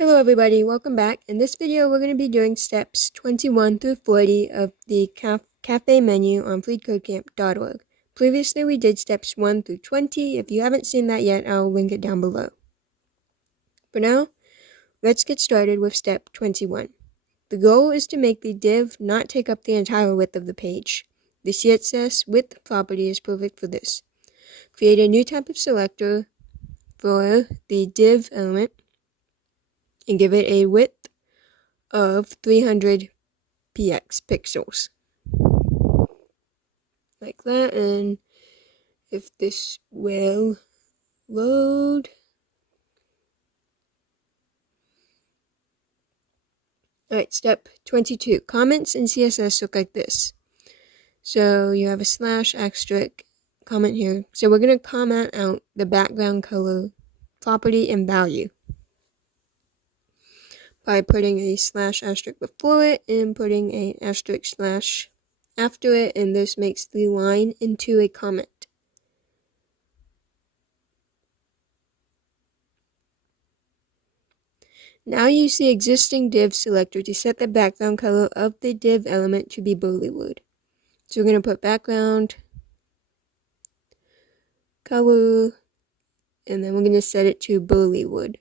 Hello everybody, welcome back. In this video we're going to be doing steps 21 through 40 of the cafe menu on freeCodeCamp.org. Previously we did steps 1 through 20. If you haven't seen that yet, I'll link it down below. For now, let's get started with step 21. The goal is to make the div not take up the entire width of the page. The CSS width property is perfect for this. Create a new type of selector for the div element and give it a width of 300 pixels. Like that, and if this will load. Alright, step 22. Comments in CSS look like this. So you have a slash asterisk comment here. So we're going to comment out the background color property and value by putting a slash asterisk before it and putting an asterisk slash after it, and this makes the line into a comment. Now use the existing div selector to set the background color of the div element to be Bollywood. So we're going to put background color, and then we're going to set it to Bollywood.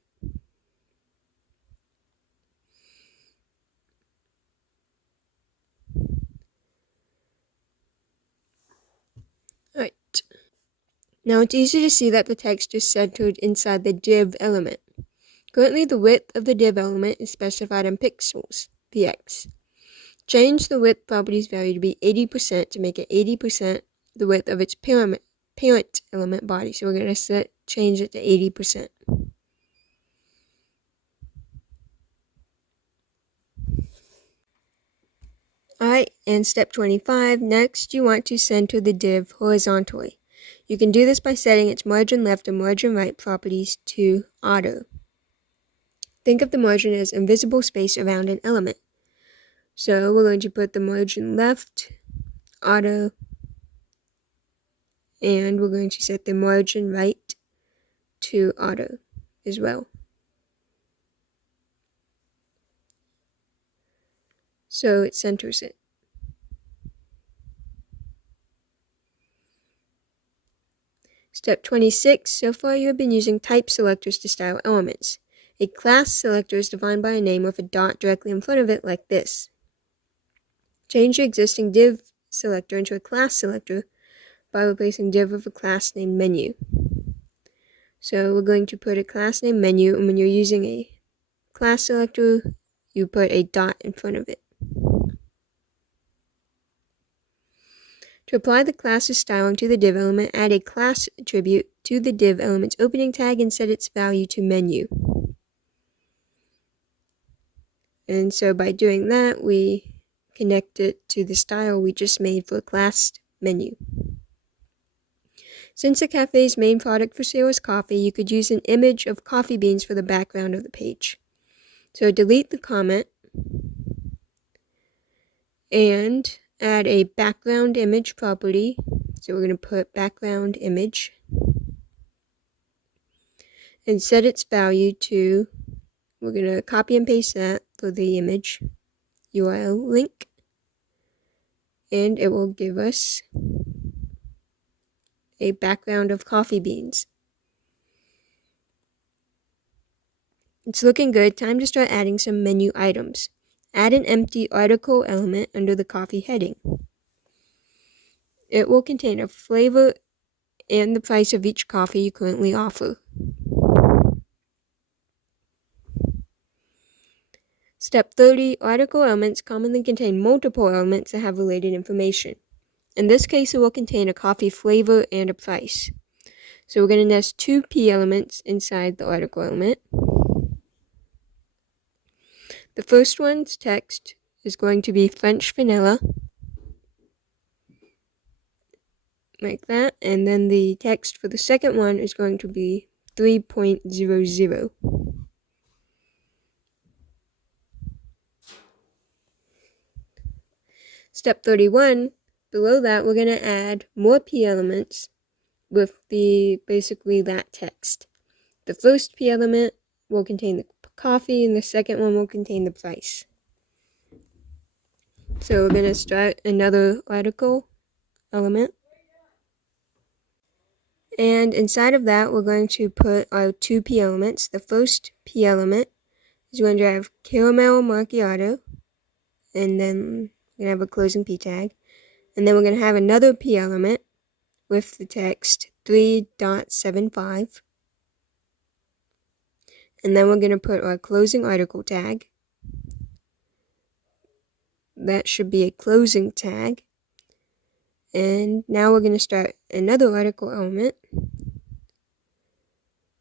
Alright. Now it's easy to see that the text is centered inside the div element. Currently the width of the div element is specified in pixels, px. Change the width properties value to be 80% to make it 80% the width of its parent element body. So we're going to change it to 80%. Alright, and step 25. Next, you want to center the div horizontally. You can do this by setting its margin left and margin right properties to auto. Think of the margin as invisible space around an element. So we're going to put the margin left, auto, and we're going to set the margin right to auto as well. So it centers it. Step 26. So far you have been using type selectors to style elements. A class selector is defined by a name with a dot directly in front of it like this. Change your existing div selector into a class selector by replacing div with a class named menu. So we're going to put a class named menu, and when you're using a class selector, you put a dot in front of it. To apply the class's styling to the div element, add a class attribute to the div element's opening tag and set its value to menu. And so by doing that, we connect it to the style we just made for class menu. Since the cafe's main product for sale is coffee, you could use an image of coffee beans for the background of the page. So delete the comment and add a background image property. So we're going to put background image and set its value to, we're going to copy and paste that for the image URL link, and it will give us a background of coffee beans. It's looking good. Time to start adding some menu items. Add an empty article element under the coffee heading. It will contain a flavor and the price of each coffee you currently offer. Step 30. Article elements commonly contain multiple elements that have related information. In this case, it will contain a coffee flavor and a price. So we're going to nest two P elements inside the article element. The first one's text is going to be French vanilla, like that, and then the text for the second one is going to be 3.00. Step 31, below that we're going to add more P elements with basically that text. The first P element will contain the coffee, and the second one will contain the price. So we're going to start another article element. And inside of that, we're going to put our two P elements. The first P element is going to have caramel macchiato, and then we're going to have a closing P tag. And then we're going to have another P element with the text 3.75. And then we're going to put our closing article tag. That should be a closing tag. And now we're going to start another article element.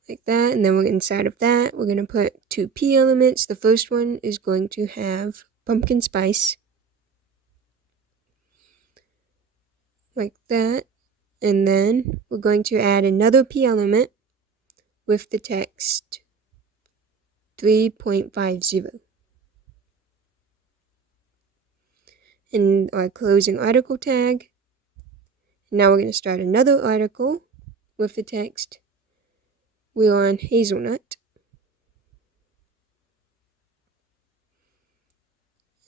Like that. And then we're inside of that, we're going to put two P elements. The first one is going to have pumpkin spice. Like that. And then we're going to add another P element with the text 3.50. And our closing article tag. Now we're going to start another article with the text "We're on hazelnut."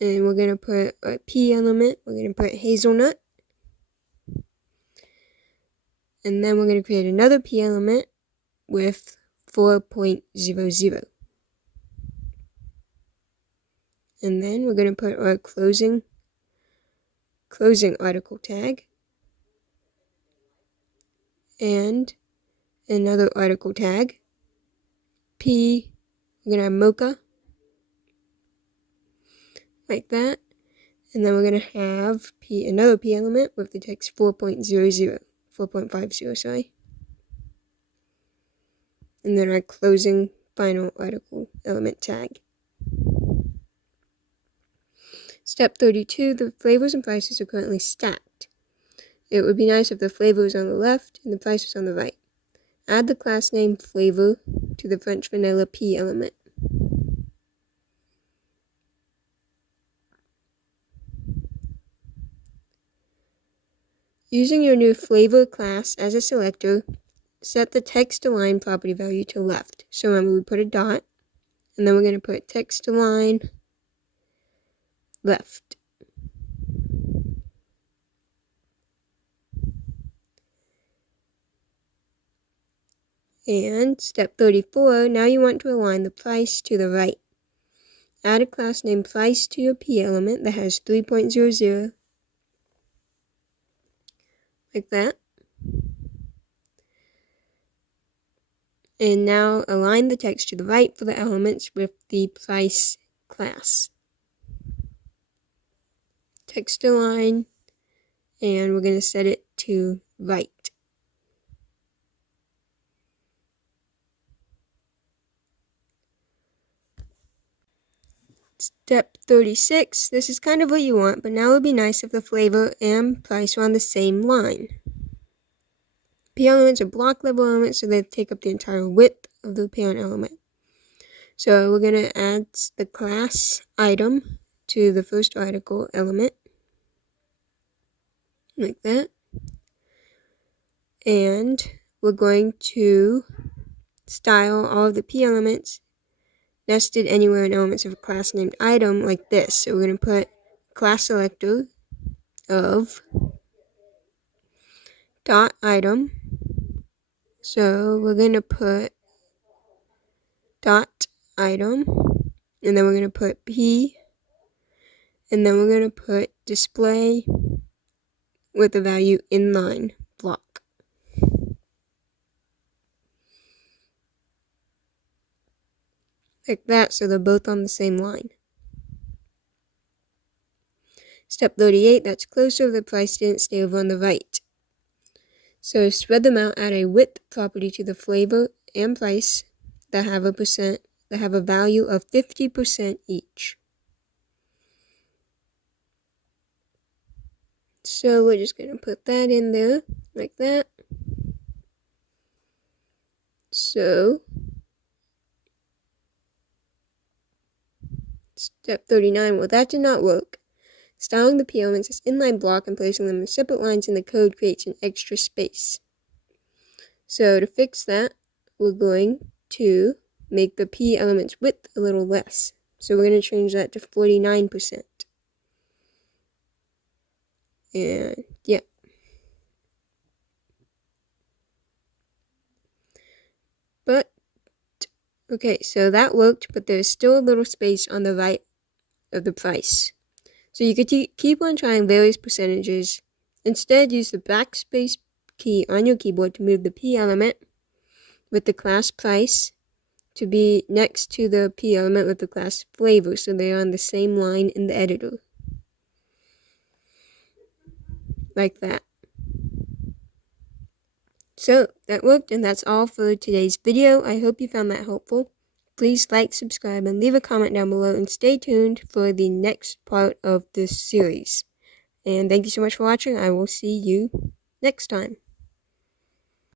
And we're going to put a P element. We're going to put hazelnut. And then we're going to create another P element with 4.00. And then we're going to put our closing article tag. And another article tag. P, we're going to have mocha. Like that. And then we're going to have another P element with the text 4.50, sorry. And then our closing final article element tag. Step 32, the flavors and prices are currently stacked. It would be nice if the flavor was on the left and the price was on the right. Add the class name flavor to the French vanilla P element. Using your new flavor class as a selector, set the text align property value to left. So remember, we put a dot, and then we're going to put text align left. And step 34, now you want to align the price to the right. Add a class named price to your P element that has 3.00, like that. And now align the text to the right for the elements with the price class. Text align, and we're going to set it to right. Step 36, this is kind of what you want, but now it would be nice if the flavor and price were on the same line. P elements are block level elements, so they take up the entire width of the parent element. So we're going to add the class item to the first article element, like that. And we're going to style all of the P elements nested anywhere in elements of a class named item, like this. So we're going to put class selector of dot item. So we're going to put dot item, and then we're going to put P, and then we're going to put display with the value inline block. Like that, so they're both on the same line. Step 38, that's closer, the price didn't stay over on the right. So spread them out, add a width property to the flavor and price that have a value of 50% each. So we're just going to put that in there, like that. So step 39, well, that did not work. Styling the P elements as inline block and placing them in separate lines in the code creates an extra space. So to fix that, we're going to make the P element's width a little less. So we're going to change that to 49%. And yeah. But, okay, so that worked, but there's still a little space on the right of the price. So you could keep on trying various percentages. Instead, use the backspace key on your keyboard to move the P element with the class price to be next to the P element with the class flavor, so they're on the same line in the editor. Like that. So, that worked, and that's all for today's video. I hope you found that helpful. Please like, subscribe, and leave a comment down below, and stay tuned for the next part of this series. And thank you so much for watching. I will see you next time.